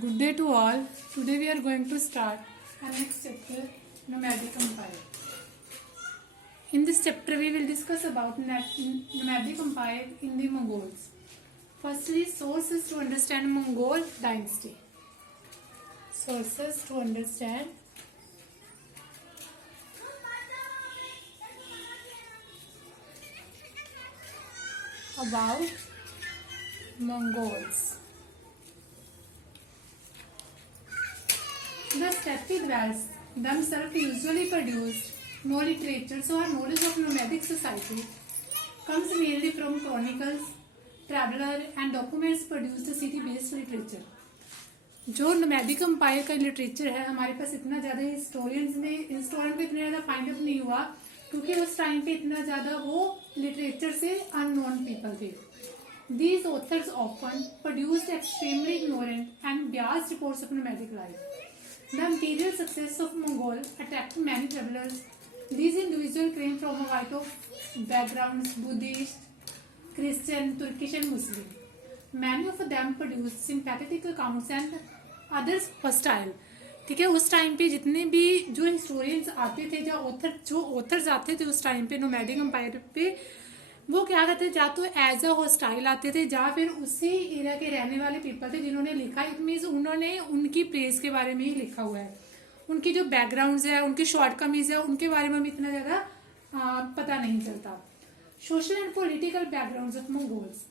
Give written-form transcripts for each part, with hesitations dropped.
Good day to all. Today we are going to start our next chapter, Nomadic Empire. In this chapter we will discuss about Nomadic Empire in the Mongols. Firstly, sources to understand Mongol dynasty. Sources to understand about Mongols. The steppe dwellers themselves usually produced no literature, so our knowledge of nomadic society comes mainly from chronicles, traveler and documents produced city-based literature. जो nomadic empire का literature है हमारे पास इतना ज़्यादा historian को इतना ज़्यादा find up नहीं हुआ क्योंकि उस टाइम पे इतना ज़्यादा वो लिटरेचर से अननोन पीपल थे. These authors often produced extremely ignorant and biased reports of nomadic life. The imperial success of Mongol attracted many travelers. These individuals came from a variety of backgrounds: Buddhist, Christian, Turkish, and Muslim. Many of them produced sympathetic accounts and others hostile. ठीक है, उस time पे जितने भी जो historians आते थे जो ऑथर्स आते थे उस टाइम पे नोमैडिक एम्पायर पे, वो क्या करते थे, या तो एज अ हॉस्टाइल आते थे या फिर उसी एरिया के रहने वाले पीपल थे जिन्होंने लिखा. इट मीन्स उन्होंने उनकी प्रेस के बारे में ही लिखा हुआ है. उनकी जो बैकग्राउंड्स है, उनकी शॉर्टकमीज है, उनके बारे में भी इतना ज़्यादा पता नहीं चलता. Social and political backgrounds of Mongols.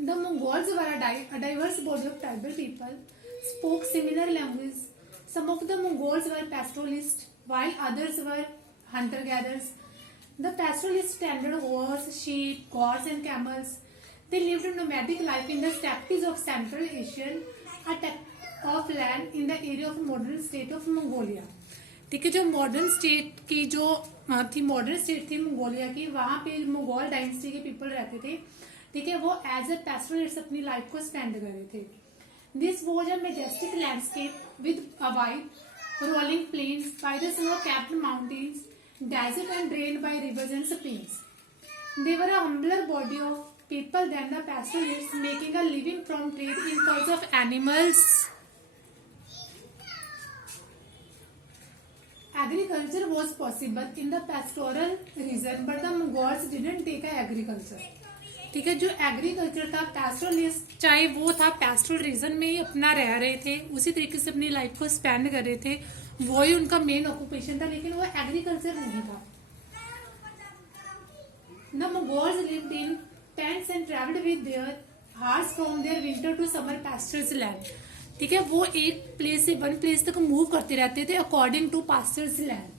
The Mongols were a diverse body of tribal people, spoke similar language. Some of the Mongols were pastoralists, while others were hunter-gatherers. The pastoralists tended horses, sheep, goats, and camels. They lived a nomadic life in the steppes of Central Asian of land in the area of modern state of Mongolia. ठीक है, जो modern state की जो थी, modern state थी Mongolia की, वहाँ पे मंगोल डायनेस्टी के पीपल रहते थे. ठीक है, वो एज ए pastoralists अपनी लाइफ को स्पेंड कर रहे थे. This was a majestic landscape with a wide, rolling plains by the snow-capped mountains, desert and drained by rivers and springs. They were a humbler body of people than the pastoralists, making a living from trade in furs of animals. Agriculture was possible in the pastoral region, but the Mongols didn't take agriculture. ठीक है, जो agriculture था पैस्टोरलिस्ट, चाहे वो था pastoral reason में ही अपना रह रहे थे, उसी तरीके से अपनी लाइफ को स्पेंड कर रहे थे, वो ही उनका मेन ऑक्यूपेशन था, लेकिन वो एग्रीकल्चर नहीं था. The Mongols lived in tents and travelled with their horse from their winter to summer pastures land. ठीक है, वो एक प्लेस से वन प्लेस तक मूव करते रहते थे अकॉर्डिंग टू पास्चर्स लैंड.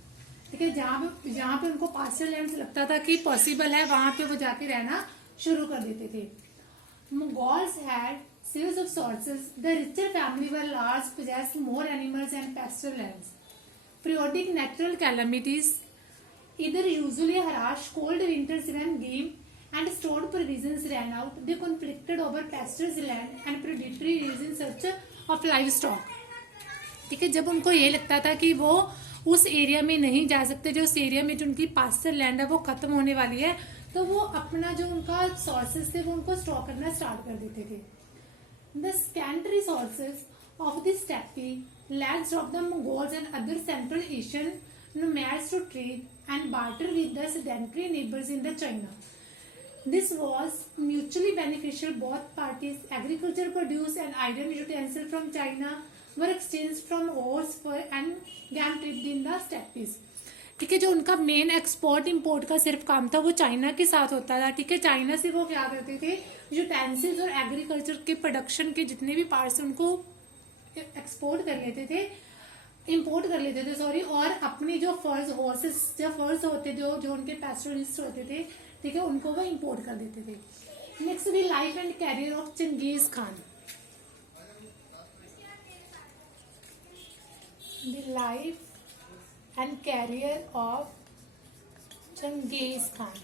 ठीक है, जहाँ पे उनको पास्चर लैंड लगता था कि पॉसिबल है, वहां पे वो जाके रहना शुरू कर देते थे. Mongols had series of sources. The richer family were large, possessed more animals and pastoral lands. Periodic natural calamities, either usually harsh cold winters when game and stored provisions ran out, they conflicted over pastoral land and predatory use in search of livestock. ठीक है, जब उनको ये लगता था कि वो उस एरिया में नहीं जा सकते, जो उस एरिया में जो उनकी पास्चर लैंड है वो खत्म होने वाली है, तो वो अपना जो उनका सोर्सेस थे वो उनको स्टॉक करना स्टार्ट कर देते थे. The scent resources of the steppe lands of the Mongols and other central Asian nomads to trade and barter with the sedentary neighbors in the China. This was mutually beneficial. Both parties, agriculture produce and iron utensils from China were exchanged from horse fur and game traded in the steppes. ठीक है, जो उनका main export import का सिर्फ काम था वो China के साथ होता था. ठीक है, चाइना से वो क्या करते थे, यूटेंसिल्स और एग्रीकल्चर के प्रोडक्शन के जितने भी पार्ट्स उनको एक्सपोर्ट कर लेते थे, इंपोर्ट कर लेते थे सॉरी, और अपनी जो फर्स हॉर्सेस जो फर्स होते थे, जो उनके पैस्टोरलिस्ट होते थे, ठीक है, उनको वो इंपोर्ट कर देते थे. Next the life and career of Genghis Khan. The life and career of Genghis Khan.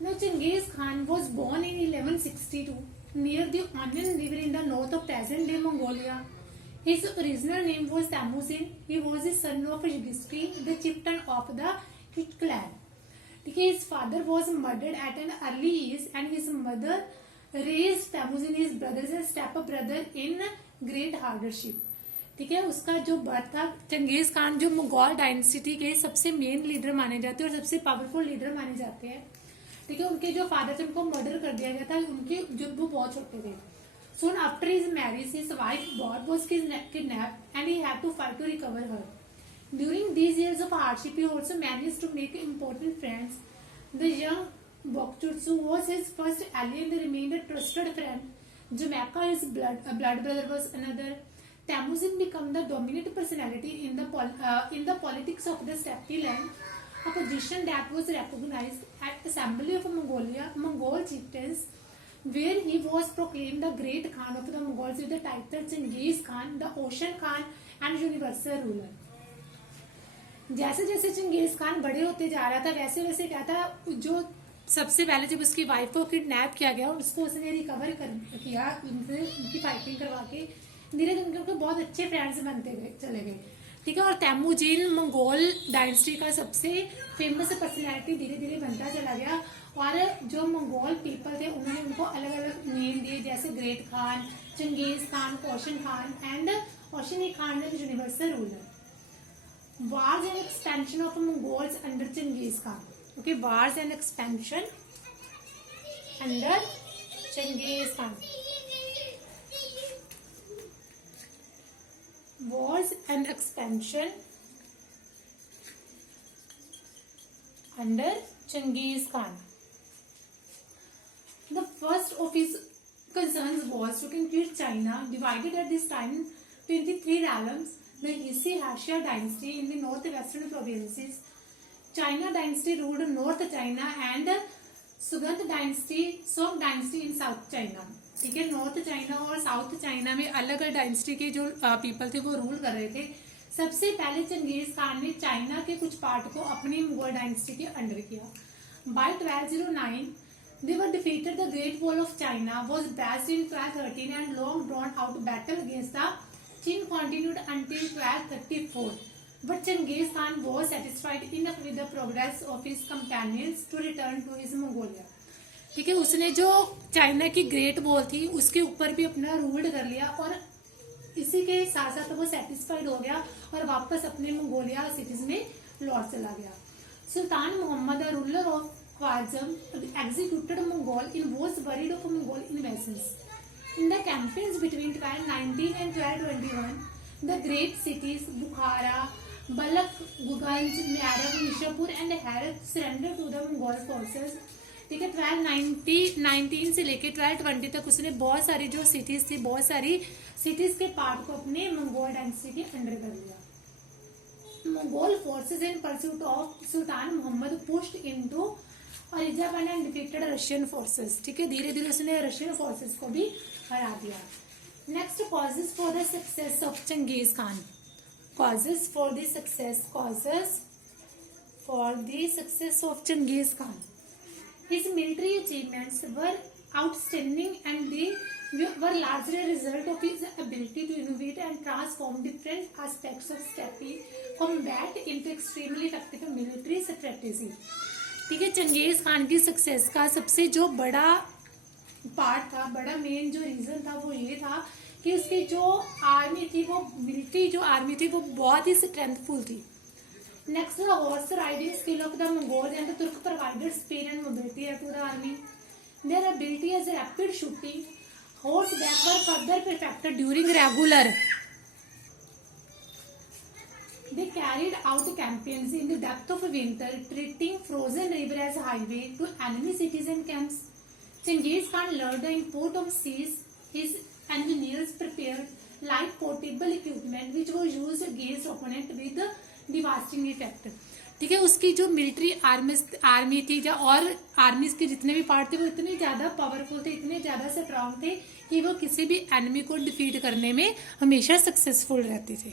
Now Genghis Khan was born in 1162 near the Onion River in the north of present-day Mongolia. His original name was Temujin. He was the son of Yugishki, the chieftain of the Kit clan. ठीक है. His father was murdered at an early age and his mother raised Temujin, his brothers and step brother in great hardship. ठीक है. उसका जो birth था, Genghis Khan जो Mughal dynasty के सबसे मेन लीडर माने जाते हैं और सबसे पावरफुल लीडर माने जाते हैं. ठीक है. उनके जो फादर थे उनको मर्डर कर दिया गया था. उनके जो वो बहुत छोटे थे. Soon after his marriage, his wife Bod was kidnapped and he had to fight to recover her. During these years of hardship, he also managed to make important friends. The young Bokchutsu was his first ally and remained a trusted friend. Jamaica, his blood brother, was another. Temujin became the dominant personality in the politics of the Steppe land, a position that was recognized at Assembly of Mongol chieftains, where he was proclaimed the great Khan of the Mongols with the title Genghis Khan, the Ocean Khan and universal ruler. जैसे जैसे Genghis Khan बड़े होते जा रहा था वैसे वैसे क्या था, जो सबसे पहले जब उसकी वाइफ को किडनैप किया गया उसको उसने रिकवर किया, उनकी फाइटिंग करवा के धीरे धीरे उनके बहुत अच्छे फ्रेंड्स बनते गए चले गए. ठीक है. और तेमुजिन मंगोल डायनेस्टी का सबसे फेमस पर्सनैलिटी धीरे धीरे बनता चला गया. और जो मंगोल पीपल थे उन्होंने उनको अलग अलग नेम दिए, जैसे great Khan, Genghis Khan, ocean Khan and ocean Khan and universal ruler. Wars and expansion of Mongols under Genghis Khan. Okay, wars and expansion under Genghis Khan. Wars and expansion under Genghis Khan. The first of his concerns was to conquer China, divided at this time 23 realms. The Hsia dynasty in the northwestern provinces. China dynasty ruled North China and Sogd dynasty, Song dynasty in South China. ठीक है. North China और south China में अलग अलग dynasty के जो people थे वो रूल कर रहे थे. सबसे पहले चंगेज खान ने चाइना के कुछ पार्ट को अपनी मुगल डायनेस्टी के अंडर किया. By 1209, they were defeated. The Great Wall of China was based in 1213 and long drawn out battle against the Qin continued until 1234. But Genghis Khan was satisfied enough with the progress of his companions to return to his Mongolia. ठीक है. उसने जो China की great wall थी उसके ऊपर भी अपना रूल कर लिया और इसी के साथ साथ वो सेटिस्फाइड हो गया और वापस अपने मंगोलिया सिटीज में लौट चला गया. Sultan Muhammad, ruler of Khwarazm, executed Mongol and was worried of Mongol invasions. In the campaigns between 1219 and 1221, the great cities Bukhara, Balkh, Guganj, Myarab, Nishapur and Herat surrendered to the Mongol forces. ठीक है. 1219 से लेके 1220 तक उसने बहुत सारी जो cities थी, बहुत सारी सिटीज के पार्ट को अपने मंगोल डायनेस्टी के अंडर कर लिया. Mongol forces in pursuit of Sultan Muhammad pushed into अरिजाबाद एंड डिफीटेड रशियन फोर्सेस. ठीक है. धीरे धीरे उसने रशियन फोर्सेस को भी हरा दिया. Next, causes for the success of Genghis Khan. Causes for the success of Genghis Khan. His military achievements were outstanding and they were largely a result of his ability to innovate and transform different aspects of steppe combat into extremely effective military strategy. ठीक है. Genghis Khan की success का सबसे जो बड़ा part था, बड़ा main जो रीजन था वो ये था कि उसकी जो आर्मी थी, वो मिलिट्री जो आर्मी थी वो बहुत ही स्ट्रेंथफुल थी. Next, the horse riding skill of the Mongols and the Turk provided speed and mobility to the army. Their ability as rapid shooting horseback were further perfected during regular. They carried out campaigns in the depth of winter, treating frozen river as highway to enemy cities and camps. Genghis Khan learned the import of seas. His engineers prepared light portable equipment which was used against opponent with devastating effect. ठीक है. उसकी जो military army थी और आर्मीज के जितने भी part थे वो इतने ज्यादा पावरफुल थे, इतने ज्यादा स्ट्रांग थे कि वो किसी भी एनिमी को डिफीट करने में हमेशा सक्सेसफुल रहते थे.